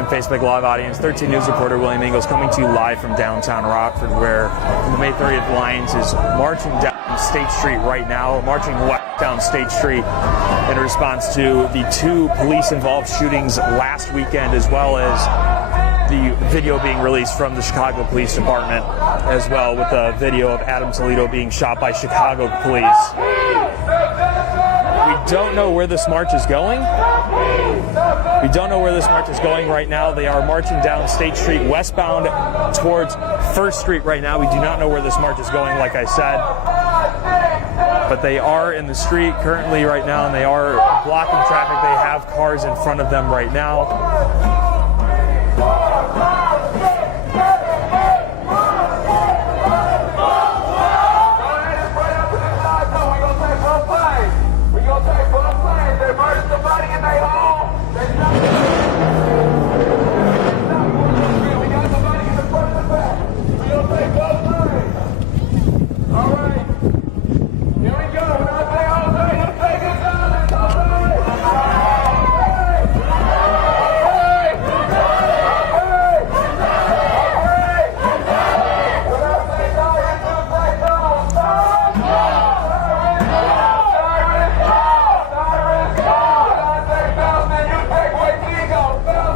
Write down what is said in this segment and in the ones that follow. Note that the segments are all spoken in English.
afternoon, Facebook Live audience. 13 News reporter William Ingles coming to you live from downtown Rockford, where the May 30th Alliance is marching down State Street right now, marching west down State Street in response to the 2 police-involved shootings last weekend, as well as the video being released from the Chicago Police Department, as well, with a video of Adam Toledo being shot by Chicago police. We don't know where this march is going. We don't know where this march is going right now. They are marching down State Street westbound towards 1st Street right now. We do not know where this march is going, like I said. But they are in the street currently right now, and they are blocking traffic. They have cars in front of them right now.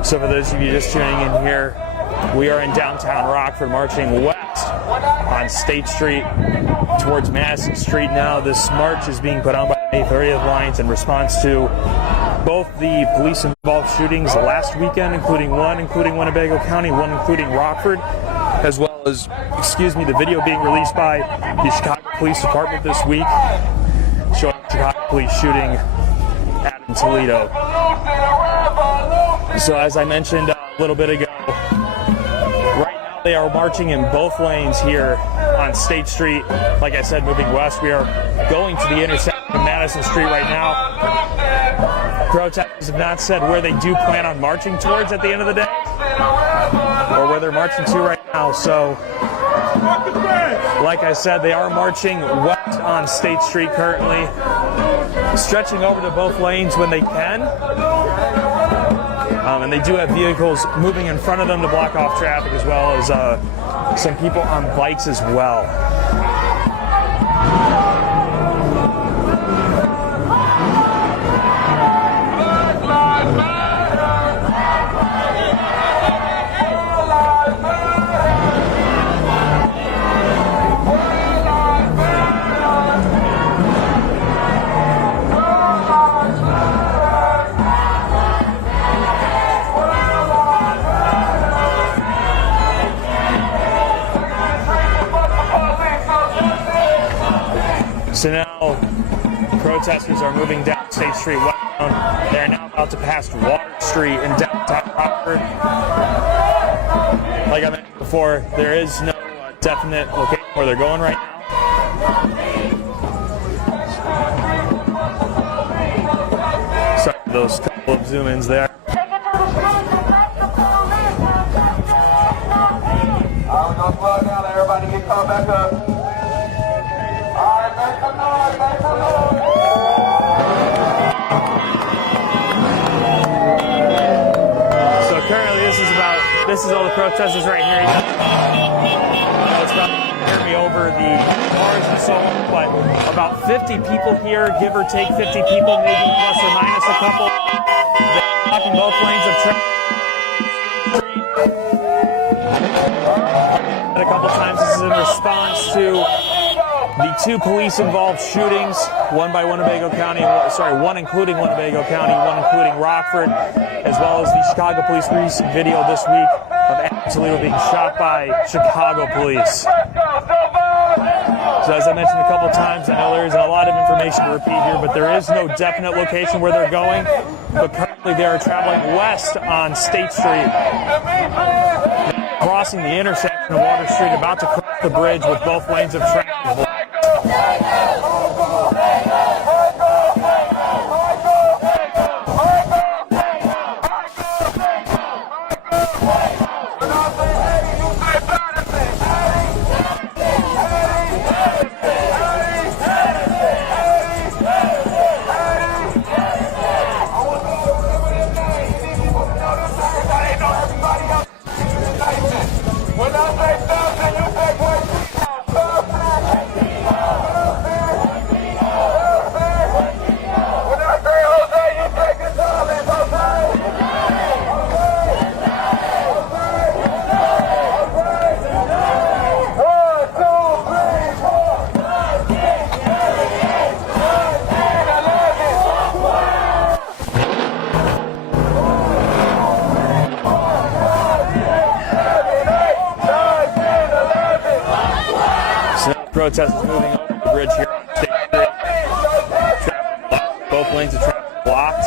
So for those of you just tuning in here, we are in downtown Rockford, marching west on State Street towards Madison Street now. This march is being put on by the May 30th Alliance in response to both the police-involved shootings last weekend, including one including Winnebago County, one including Rockford, as well as, the video being released by the Chicago Police Department this week, showing Chicago police shooting Adam Toledo. So as I mentioned a little bit ago, right now they are marching in both lanes here on State Street. Like I said, moving west, we are going to the intersection of Madison Street right now. Protesters have not said where they do plan on marching towards at the end of the day, or where they're marching to right now. So, like I said, they are marching west on State Street currently, stretching over to both lanes when they can. And they do have vehicles moving in front of them to block off traffic, as well as some people on bikes as well. So now protesters are moving down State Street westbound. They are now about to pass Water Street in downtown Rockford. Like I mentioned before, there is no definite location where they're going right now. Sorry for those couple of zoom-ins there. We're gonna slow down, everybody get caught back up. So currently this is all the protesters right here. It's probably hear me over the cars and so on, but about 50 people here, give or take 50 people, maybe plus or minus a couple. They're blocking both lanes of traffic. A couple times, this is in response to the 2 police-involved shootings, one including Winnebago County, one including Rockford, as well as the Chicago police recent video this week of Adam Toledo being shot by Chicago police. So as I mentioned a couple times, I know there isn't a lot of information to repeat here, but there is no definite location where they're going. But currently they are traveling west on State Street, crossing the intersection of Water Street, about to cross the bridge with both lanes of traffic. Ain't no protesters moving over the bridge here on State Street. Both lanes of traffic blocked.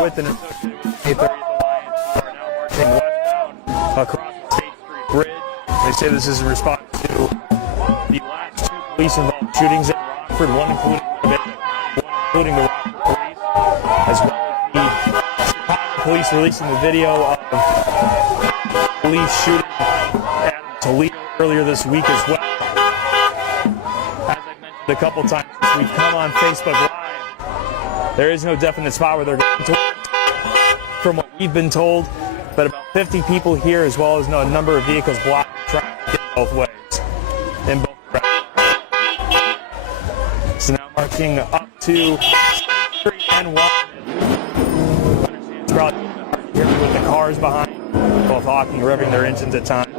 With an associated with the 30th Alliance, who are now marching westbound across the State Street Bridge. They say this is in response to the last two police-involved shootings in Rockford, one including the Rockford police, as well as the Chicago police releasing the video of police shooting Adam Toledo earlier this week as well. As I've mentioned a couple times since we've come on Facebook Live, there is no definite spot where they're going to. From what we've been told, but about 50 people here, as well as a number of vehicles blocking traffic in both ways, in both directions. So now marching up to Street and Washington. It's probably hard to hear me with the cars behind, both honking, revving their engines at times.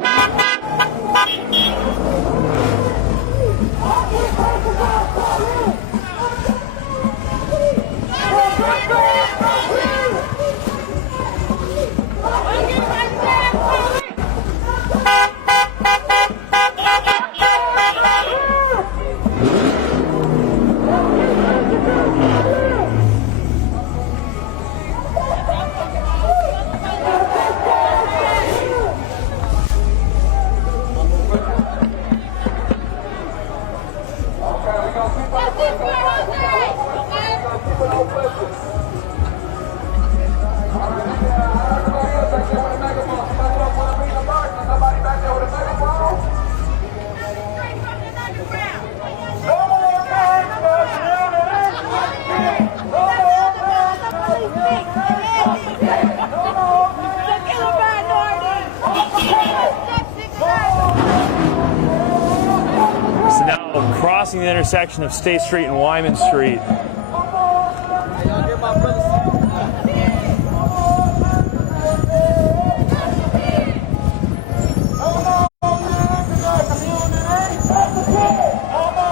Crossing the intersection of State Street and Wyman Street.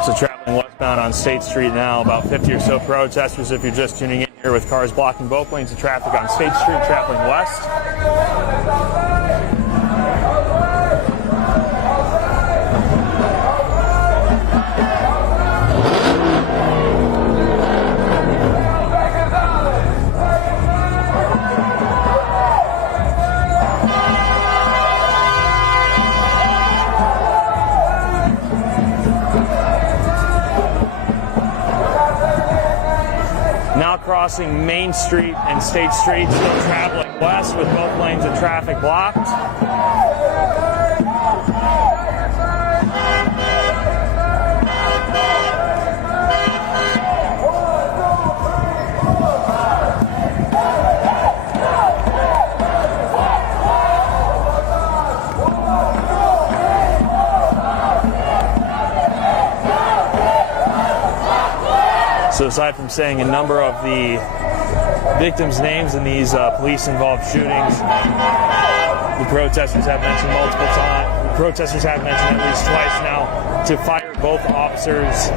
So traveling westbound on State Street now, about 50 or so protesters if you're just tuning in here, with cars blocking both lanes of traffic on State Street traveling west. Crossing Main Street and State Street, still traveling west with both lanes of traffic blocked. So aside from saying a number of the victims' names in these police-involved shootings, the protesters have mentioned multiple times. The protesters have mentioned at least twice now to fire both officers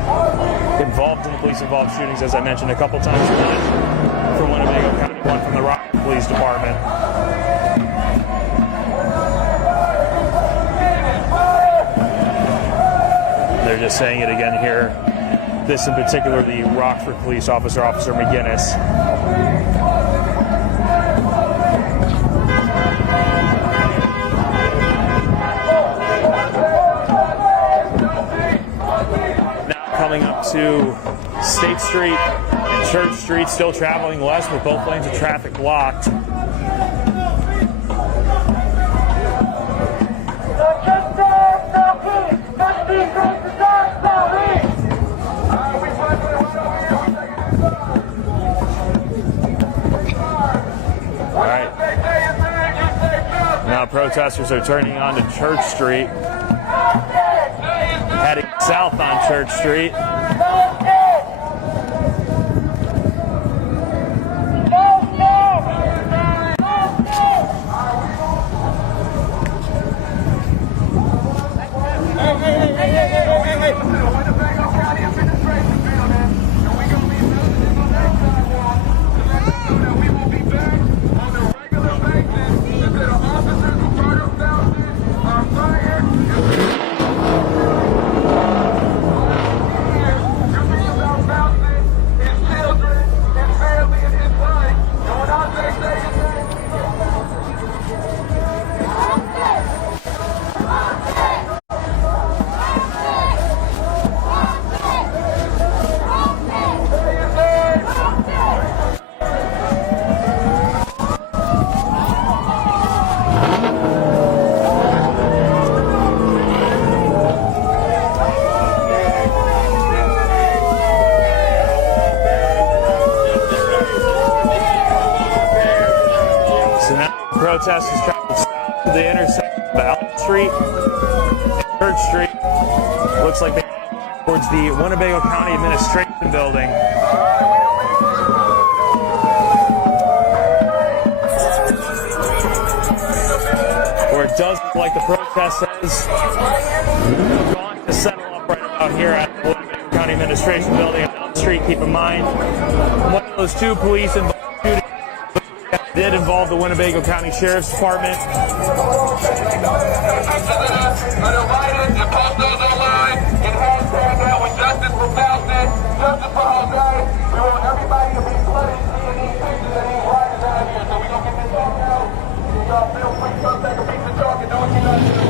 involved in the police-involved shootings, as I mentioned a couple times. One from Winnebago County, one from the Rockford Police Department. They're just saying it again here. This in particular, the Rockford police officer, Officer McGinnis. Now coming up to State Street and Church Street still traveling west with both lanes of traffic blocked. All right. Now protesters are turning onto Church Street, heading south on Church Street. Protesters traveled south to the intersection of Elm Street and Church Street. Looks like they head towards the Winnebago County Administration Building. Where it does look like the protest has gone to settle up right about here at the Winnebago County Administration Building on Elm Street. Keep in mind, one of those two police involved shootings did involve the Winnebago County Sheriff's Department. Justice for Faustin, justice for Jose. We want everybody to be bloody seeing these pictures of these riders out here. So we gonna get this talk out. Y'all feel free to come take a piece of chalk and do what you gotta do.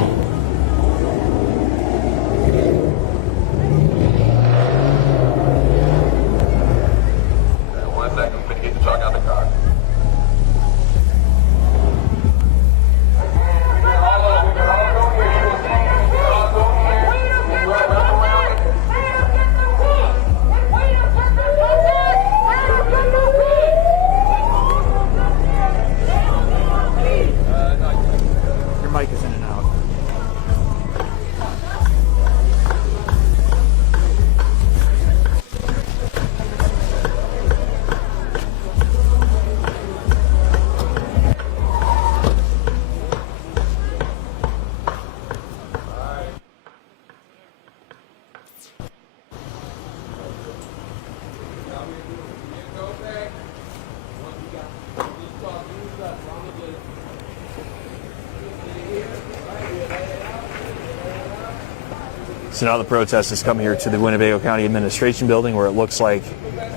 1 second, I'm gonna get the chalk out the car. Mic is in and out. So now the protest has come here to the Winnebago County Administration Building, where it looks like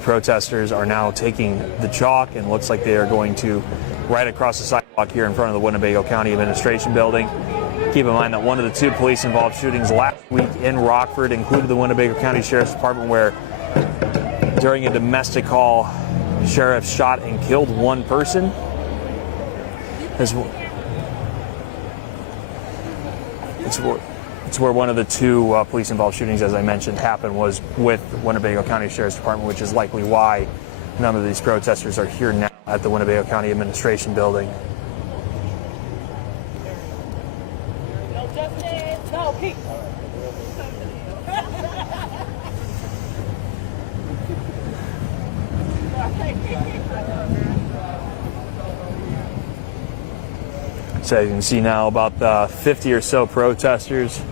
protesters are now taking the chalk, and looks like they are going to right across the sidewalk here in front of the Winnebago County Administration Building. Keep in mind that one of the two police-involved shootings last week in Rockford included the Winnebago County Sheriff's Department, where during a domestic call, the sheriff shot and killed one person. It's where one of the two police-involved shootings, as I mentioned, happened was with Winnebago County Sheriff's Department, which is likely why none of these protesters are here now at the Winnebago County Administration Building. No justice, no peace. So you can see now about 50 or so protesters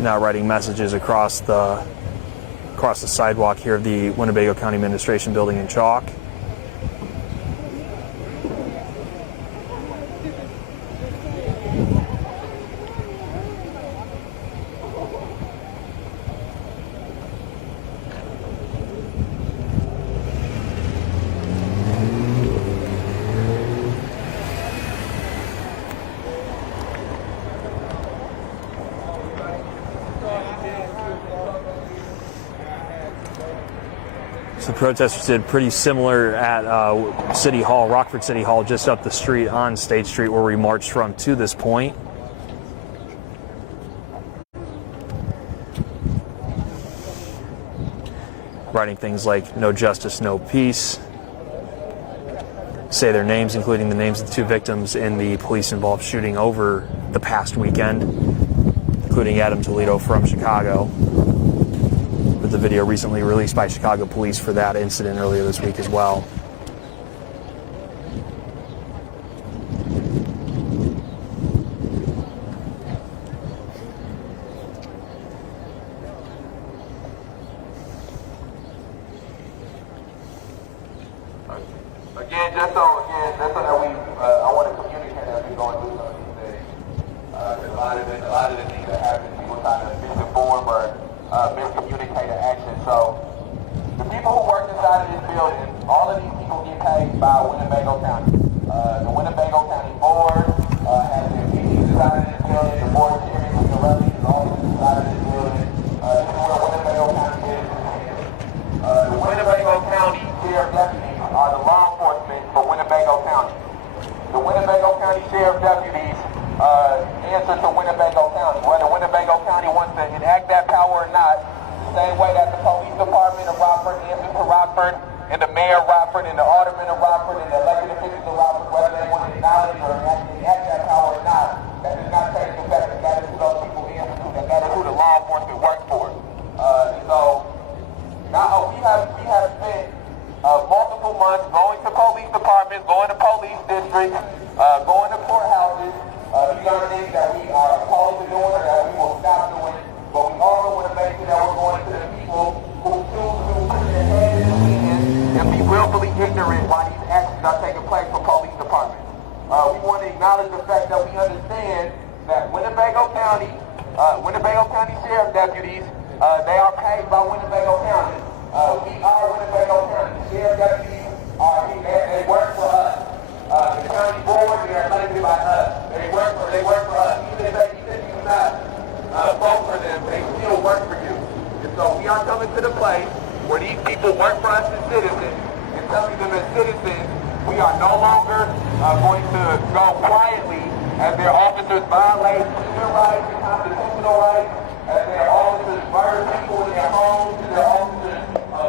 now writing messages across the sidewalk here of the Winnebago County Administration Building in chalk. The protesters did pretty similar at City Hall, Rockford City Hall, just up the street on State Street where we marched from to this point. Writing things like "No justice, no peace." Say their names, including the names of the 2 victims in the police-involved shooting over the past weekend, including Adam Toledo from Chicago. With the video recently released by Chicago police for that incident earlier this week as well. Again, just so that we, I want to communicate that we're going through some of these things. There's a lot of the things that happen, people trying to misinform or miscommunicate an action. So the people who work inside of this building, all of these people get paid by Winnebago County. The Winnebago County Board has their meetings inside of this building. The board hearings and the rallies is all inside of this building. This is where Winnebago County is. The Winnebago County Sheriff Deputies are the law enforcement for Winnebago County. The Winnebago County Sheriff Deputies answer to Winnebago County. Whether Winnebago County wants to enact that power or not, the same way that the police department of Rockford answers to Rockford, and the mayor of Rockford, and the aldermen of Rockford, and the elected officials of Rockford, whether they want to acknowledge or enact that power or not, that does not change the fact that that is who those people answer to, that is who the law enforcement works for. So now we have spent multiple months going to police departments, going to police districts, going to courthouses. These are things that we are opposed to doing or that we will stop doing. But we also want to make sure that we're going to the people who choose to put their head in the sand and be willfully ignorant while these actions are taking place for police departments. We want to acknowledge the fact that we understand that Winnebago County Sheriff Deputies, they are paid by Winnebago County. We are Winnebago County. The Sheriff Deputies they work for us. The county board, they are elected by us. They work for us. Even if you do not vote for them, they still work for you. And so we are coming to the place where these people work for us as citizens, and telling them as citizens, we are no longer going to go quietly as their officers violate human rights and constitutional rights, as their officers murder people in their homes, as their officers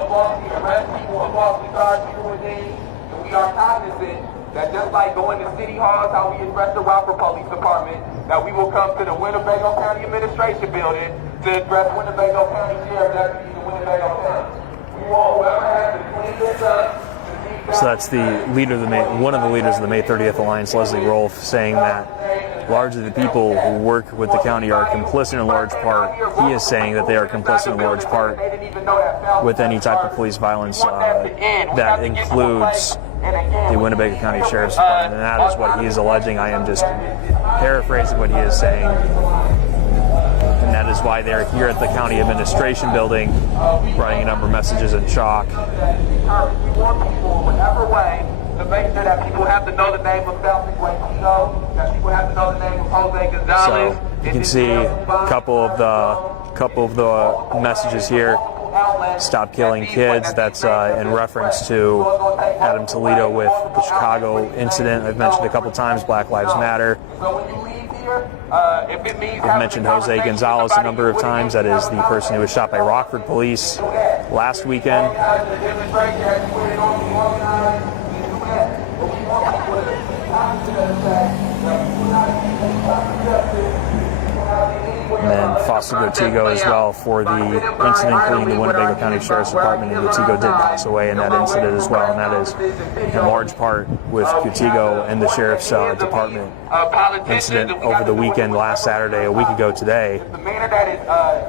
falsely arrest people and falsely charge people with things. And we are cognizant that just like going to city halls, how we address the Rockford Police Department, that we will come to the Winnebago County Administration Building to address Winnebago County Sheriff Deputies in Winnebago County. We want whoever has to clean this up. So that's the leader of one of the leaders of the May 30th Alliance, Leslie Rolfe, saying that largely the people who work with the county are complicit in large part. He is saying that they are complicit in large part with any type of police violence that includes the Winnebago County Sheriff's Department, and that is what he is alleging. I am just paraphrasing what he is saying. And that is why they're here at the county administration building, writing a number of messages in chalk. We want people, whatever way, to make sure that people have to know the name of Faustin, Guetigo, that people have to know the name of Jose Gonzalez. So you can see a couple of the messages here. Stop killing kids. That's in reference to Adam Toledo with the Chicago incident. I've mentioned a couple times Black Lives Matter. I've mentioned Jose Gonzalez a number of times. That is the person who was shot by Rockford police last weekend. And then Faustin Guetigo as well for the incident, including the Winnebago County Sheriff's Department. And Guetigo did pass away in that incident as well, and that is in large part with Guetigo and the Sheriff's Department incident over the weekend last Saturday, a week ago today.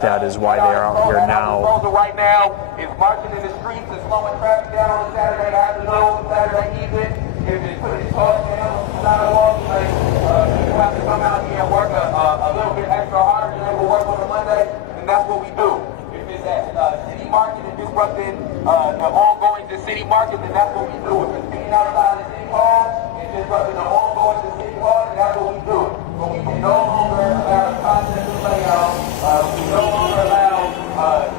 That is why they are out here now. Right now is marching in the streets and slowing traffic down on Saturday afternoon, Saturday evening. If they put his car down, sidewalks, people have to come out here and work a little bit extra harder than they will work on a Monday, and that's what we do. If it's at city market and disrupting the ongoing to city market, then that's what we do. If it's being outside the city hall and disrupting the ongoing to city hall, then that's what we do. But we can no longer allow the process to play out. We can no longer allow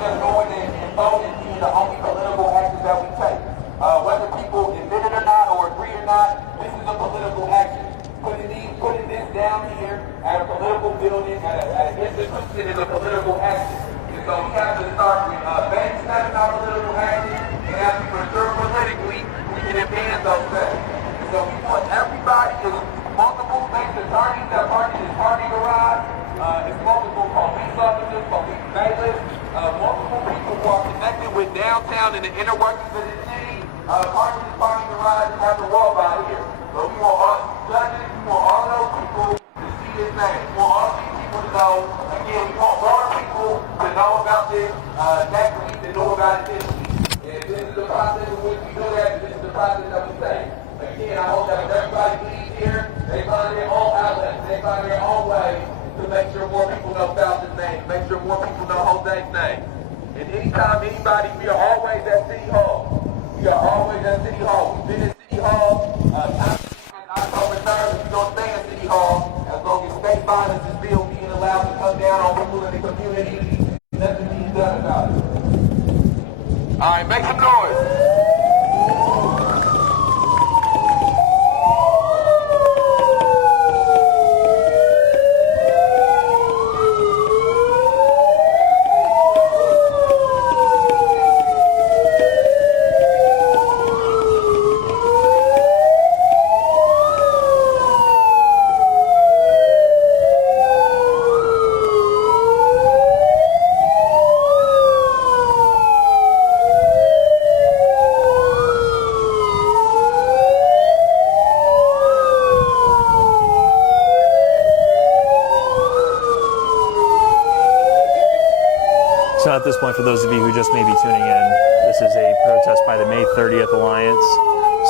just going and voting being the only political actions that we at a political building, at an institution, is a political action. And so we have to start with banks having our political action, and as we mature politically, we can advance those things. And so we want everybody, there's multiple things, attorneys that park in this parking garage, it's multiple police officers, police bailiffs, multiple people who are connected with downtown and the inner workings of the city, parking this parking garage and have to walk by here. So we want all judges, we want all those people to see this thing. We want all these people to know. Again, we want more people to know about this next week than know about it this week. And this is the process in which we do that, and this is the process that we take. Again, I hope that when everybody leaves here, they find their own outlets, they find their own way to make sure more people know Faustin's name, make sure more people know Jose's name. And anytime anybody, we are always at City Hall. We are always at City Hall. We've been at City Hall. October 3rd, we're going to stay at City Hall as long as state violence is still being allowed to come down on people in the community. Nothing being done about it. All right, make some noise. So at this point, for those of you who just may be tuning in, this is a protest by the May 30th Alliance.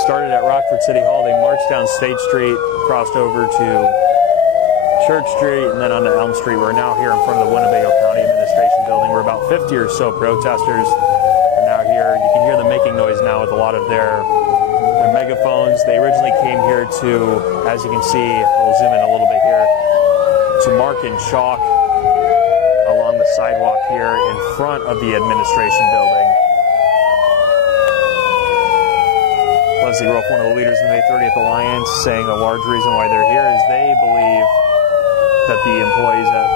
Started at Rockford City Hall. They marched down State Street, crossed over to Church Street, and then onto Elm Street. We're now here in front of the Winnebago County Administration Building. We're about 50 or so protesters are now here. You can hear them making noise now with a lot of their megaphones. They originally came here to, as you can see, we'll zoom in a little bit here, to mark in chalk along the sidewalk here in front of the administration building. Leslie Rolfe, one of the leaders of the May 30th Alliance, saying a large reason why they're here is they believe that the employees at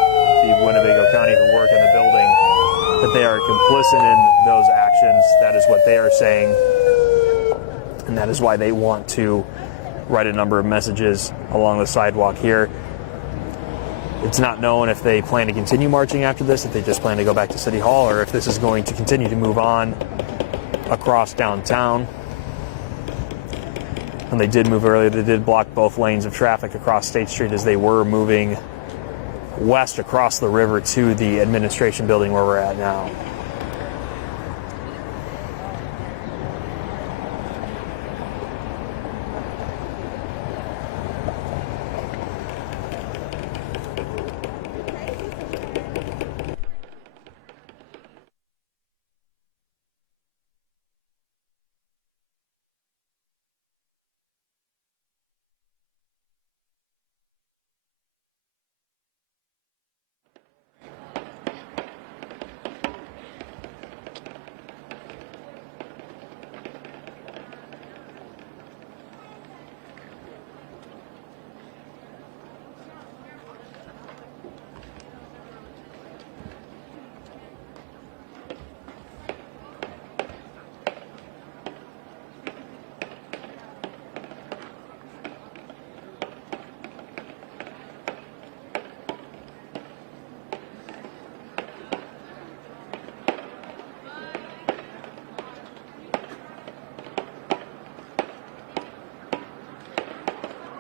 the Winnebago County who work in the building, that they are complicit in those actions. That is what they are saying, and that is why they want to write a number of messages along the sidewalk here. It's not known if they plan to continue marching after this, if they just plan to go back to City Hall, or if this is going to continue to move on across downtown. And they did move earlier. They did block both lanes of traffic across State Street as they were moving west across the river to the administration building where we're at now.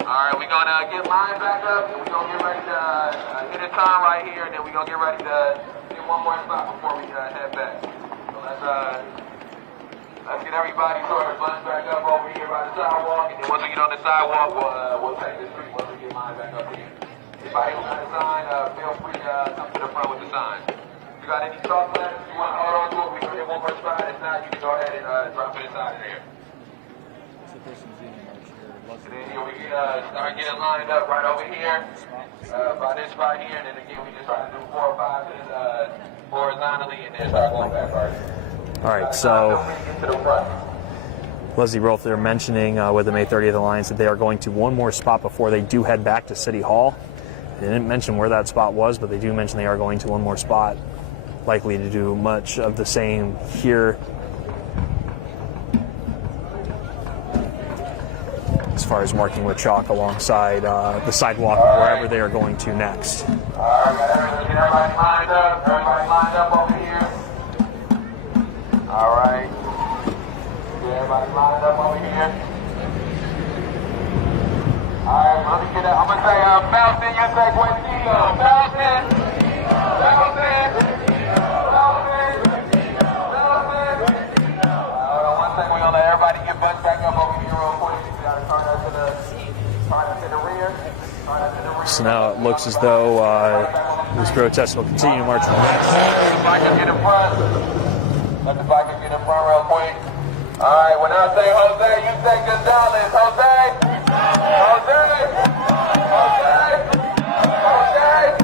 Alright, we're gonna get line back up, and we're gonna get ready to hit a turn right here, and then we're gonna get ready to get one more spot before we head back. So let's get everybody sort of bunched back up over here by the sidewalk, and then once we get on the sidewalk, we'll take the street once we get line back up here. Anybody who got a sign, feel free to come to the front with the sign. If you got any soft letters, you want to hold on to it, we can get one more spot. If not, you can go ahead and drop it inside of there. And then here we start getting lined up right over here, by this spot here, and then again we just try to do 4 or 5 horizontally, and then start going back right here. All right, so Leslie Rolfe, they're mentioning with the May 30th Alliance that they are going to one more spot before they do head back to City Hall. They didn't mention where that spot was, but they do mention they are going to one more spot, likely to do much of the same here. As far as marking with chalk alongside the sidewalk, wherever they are going to next. All right, get everybody lined up. Everybody lined up over here. All right. Get everybody lined up over here. All right, let me get that. I'm going to say, Faustin, you say Guetigo. Faustin. Faustin. Faustin. Faustin. Hold on one second. We're going to let everybody get bunched back up over here real quick. You got to turn that to the rear. Turn that to the rear. So now it looks as though these protests will continue to march west. Let the bikers get in front. Let the bikers get in front real quick. All right, when I say Jose, you say Gonzalez. Jose. Jose. Jose. Jose.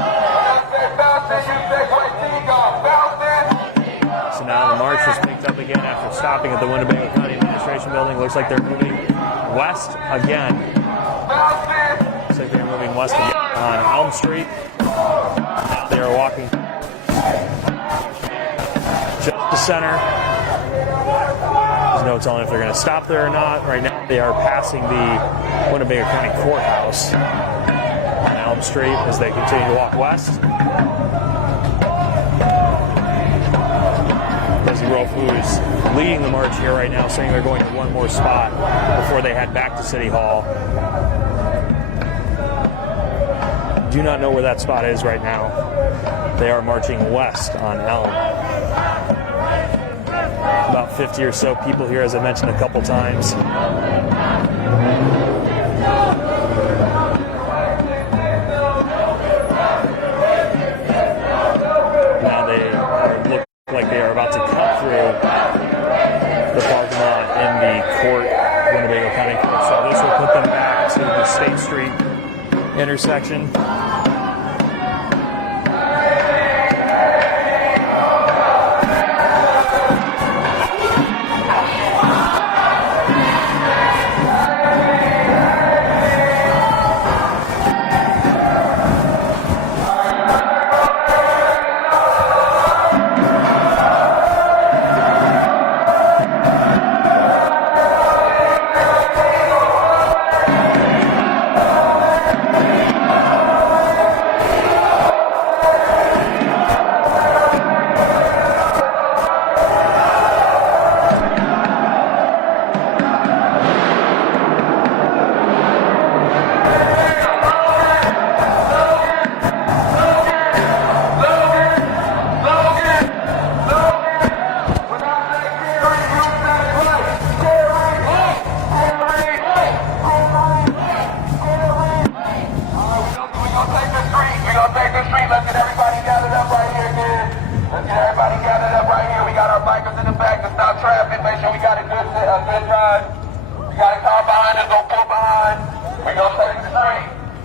When I say Faustin, you say Guetigo. Faustin. So now the march is picked up again after stopping at the Winnebago County Administration Building. Looks like they're moving west again. Faustin. Looks like they're moving west again on Elm Street. Now they are walking just the center. There's no telling if they're going to stop there or not. Right now they are passing the Winnebago County Courthouse on Elm Street as they continue to walk west. Rolf, who is leading the march here right now, saying they're going to one more spot before they head back to City Hall. Do not know where that spot is right now. They are marching west on Elm. About 50 or so people here, as I mentioned a couple times. Now they look like they are about to cut through the parking lot in the court, Winnebago County Court. So this will put them back to the State Street intersection.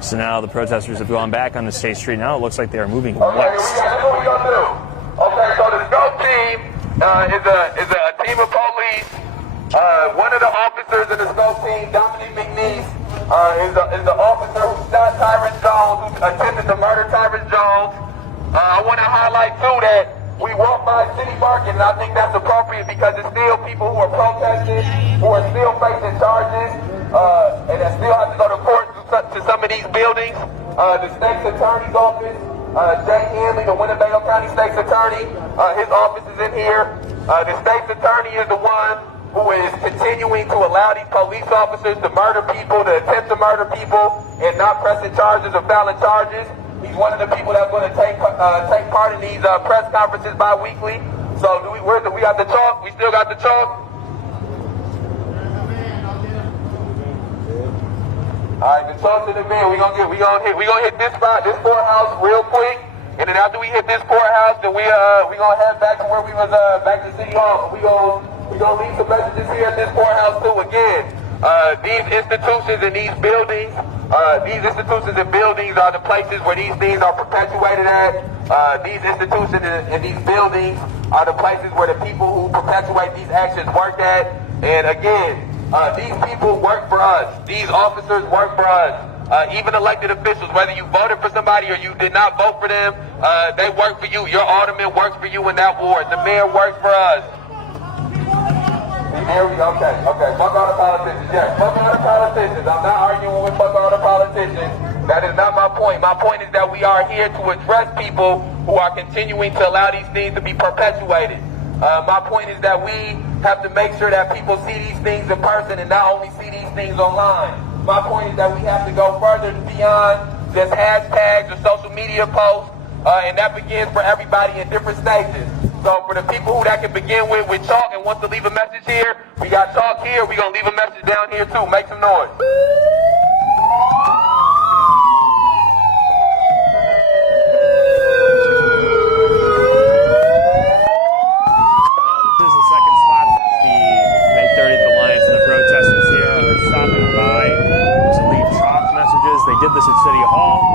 So now the protesters have gone back on the State Street. Now it looks like they are moving west. This is what we're gonna do. Okay, so the scope team is a team of police. One of the officers in the scope team, Dominic McNeese, is the officer who shot Tyrus Jones, who attempted to murder Tyrus Jones. I want to highlight too that we walk by City Market, and I think that's appropriate because there's still people who are protesting, who are still facing charges, and that still have to go to court to some of these buildings. The state's attorney's office, Jay Henley, the Winnebago County State's attorney, his office is in here. The state's attorney is the one who is continuing to allow these police officers to murder people, to attempt to murder people, and not pressing charges or filing charges. He's one of the people that's going to take part in these press conferences bi-weekly. So we got the chalk? We still got the chalk? All right, the chalk's in the bin. We gonna hit this spot, this courthouse, real quick, and then after we hit this courthouse, then we gonna head back to where we was back to City Hall. We gonna leave some messages here at this courthouse too. Again, these institutions and these buildings, are the places where these things are perpetuated at. These institutions and these buildings are the places where the people who perpetuate these actions work at. And again, these people work for us. These officers work for us. Even elected officials, whether you voted for somebody or you did not vote for them, they work for you. Your alderman works for you in that ward. The mayor works for us. Okay. Fuck all the politicians. Yes, fuck all the politicians. I'm not arguing with fuck all the politicians. That is not my point. My point is that we are here to address people who are continuing to allow these things to be perpetuated. My point is that we have to make sure that people see these things in person and not only see these things online. My point is that we have to go further beyond just hashtags or social media posts, and that begins for everybody in different stages. So for the people who that can begin with chalk and wants to leave a message here, we got chalk here, we're going to leave a message down here too. Make some noise. This is the second spot. The May 30th Alliance and the protesters here are stopping by to leave chalk messages. They did this at City Hall.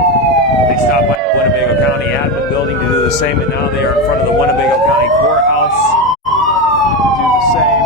They stopped by the Winnebago County Admin Building to do the same, and now they are in front of the Winnebago County Courthouse to do the same.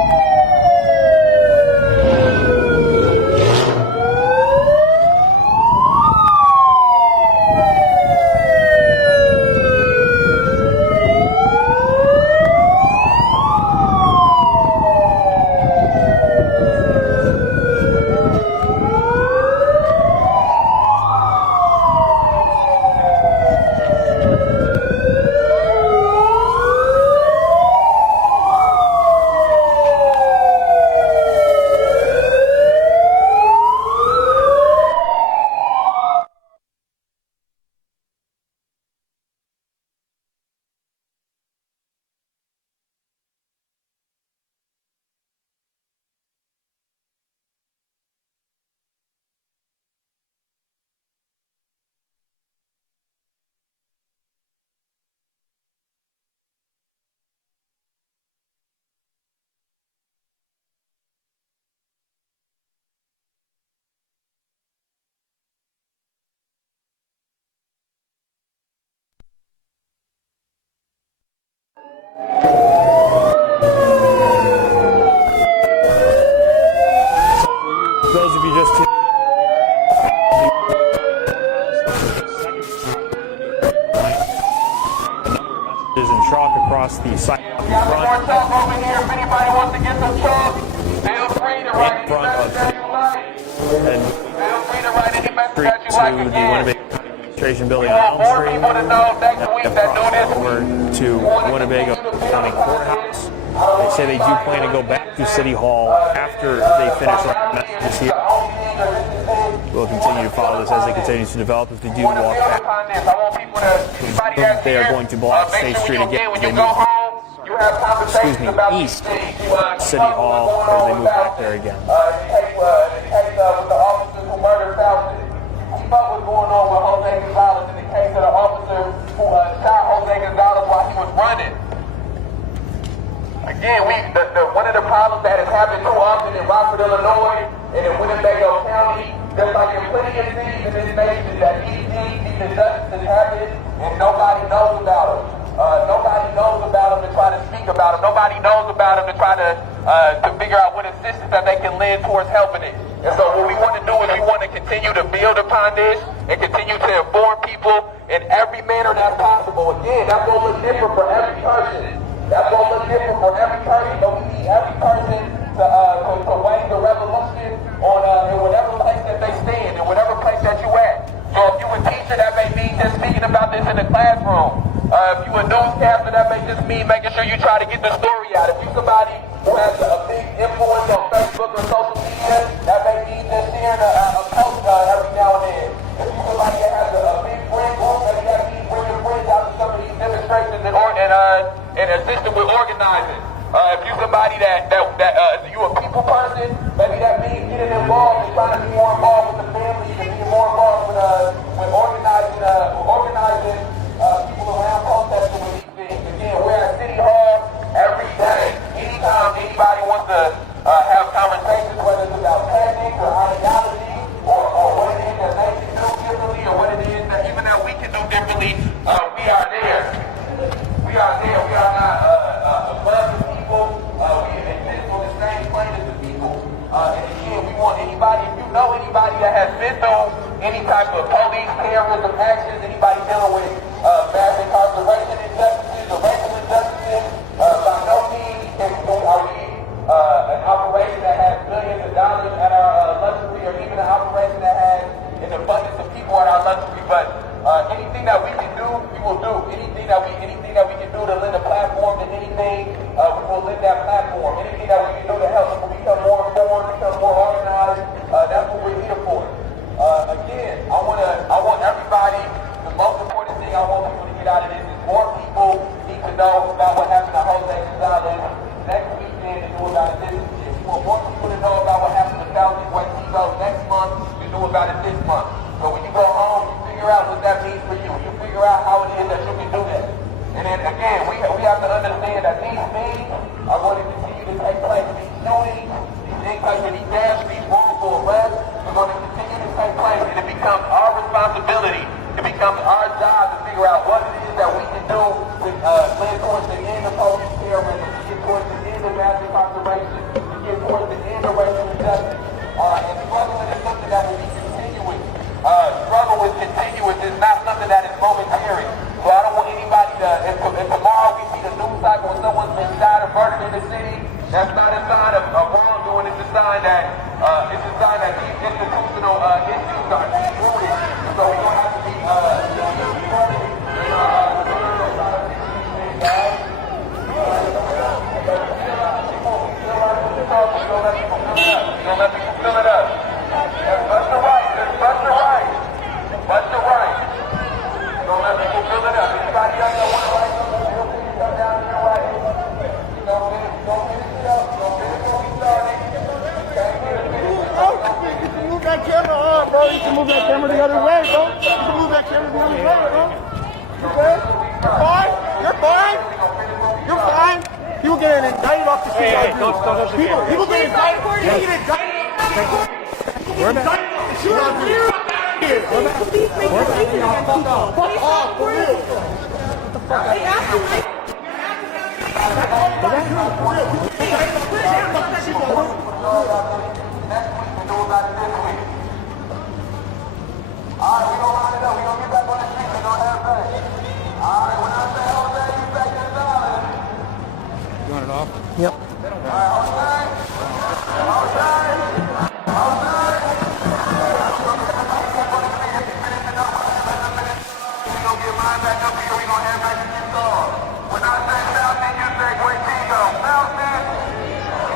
Those of you just tuned in, in chalk across the sidewalk in Got some more front, chalk over here. If anybody wants to get some chalk, feel free to write any message that you like. and Feel free to write any message street that you to like the again. Winnebago Administration Building We on want Elm more Street. people to know next week that do this. Over to Winnebago County Courthouse. They say they do plan to go back to City Hall after they finish writing messages here. We'll continue to follow this as it continues to develop. If they do walk back, they are going to block State Street again as they move, east City Hall as they move back there again. Keep up what's going on with Jose Gonzalez in the case of the officer who shot Jose Gonzalez while he was running. Again, one of the problems that has happened too often in Rockford, Illinois, and in Winnebago County, just like in plenty of cities in this nation, that these injustices happen and nobody knows about them. Nobody knows about them to try to speak about them. Nobody knows about them to try to figure out what assistance that they can lend towards helping it. And so what we want to do is we want to continue to build upon this and continue to inform people in every manner that's possible. Again, that's going to look different for every person. That's going to look different for every person, but we need every person to wage the revolution on in whatever place that they stand, in whatever place that you at. So if you a teacher, that may mean just speaking about this in the classroom. If you a newscaster, that may just mean making sure you try to get the story out. If you somebody who has a big influence on Facebook or social media, that may mean just sharing a post every now and then. If you somebody that has a big friend group, maybe that means bringing friends out to some of these demonstrations and assisting with organizing. If you somebody that you a people person, maybe that means getting involved and trying to be more involved with the family and being more involved with organizing people around protesting with these things. Again, we're at City Hall every day. Anytime anybody wants to have conversations, whether it's about tactics or ideology or what it is that they can do differently or what it is that even that we can do differently, we are there. We are there. We are not above the people. We exist on the same plane as the people. And again, we want anybody, if you know anybody that has been through any type of police, terrorism actions, anybody dealing with mass incarceration injustices or racial injustices. By no means are we an operation that has billions of dollars at our luxury, or even an operation that has an abundance of people at our luxury. But anything that we can do, we will do. Anything that we can do to lend a platform to anything, we will lend that platform. Anything that we can do to help people become more informed, become more organized, that's what we're here for. Again, I want everybody, the most important thing I want people to get out of this is more people need to know about what happened to Jose Gonzalez next weekend and know about it this year. We want more people to know about what happened to Faustin Guetigo next month and know about it this month. So when you go home, you figure out what that means for you. You figure out how it is that you can do that. And then again, we have to understand that these things are going to continue to take place. These shootings, these incarcerated deaths, these wrongful arrests are going to continue to take place. And it becomes our responsibility, it becomes our job to figure out what it is that we can do to lead towards the end of police terrorism, to get towards the end of mass incarceration, to get towards the end of racial injustice. And struggling is something that will be continuous. Struggle is continuous. It's not something that is momentary. So I don't want anybody to, if tomorrow we see the news cycle when someone's been shot or murdered in the city, that's not a sign of wrongdoing. It's a sign that these institutional issues are rooted. So we're going to have to be don't let people fill it up. Bust the right. Bust the right. Bust the right. Don't let people fill it up. Anybody else that want to write something, feel free to come down here and write it. Don't finish it up. Don't finish what we started. You can move that camera on, bro. You can move that camera the other way, bro. You can move that camera the other way, bro. You good? You're fine? You're fine? You're fine? People getting indicted off the street. People get indicted. People get indicted. We're back. Fuck off, for real. What the fuck? Hey, after me.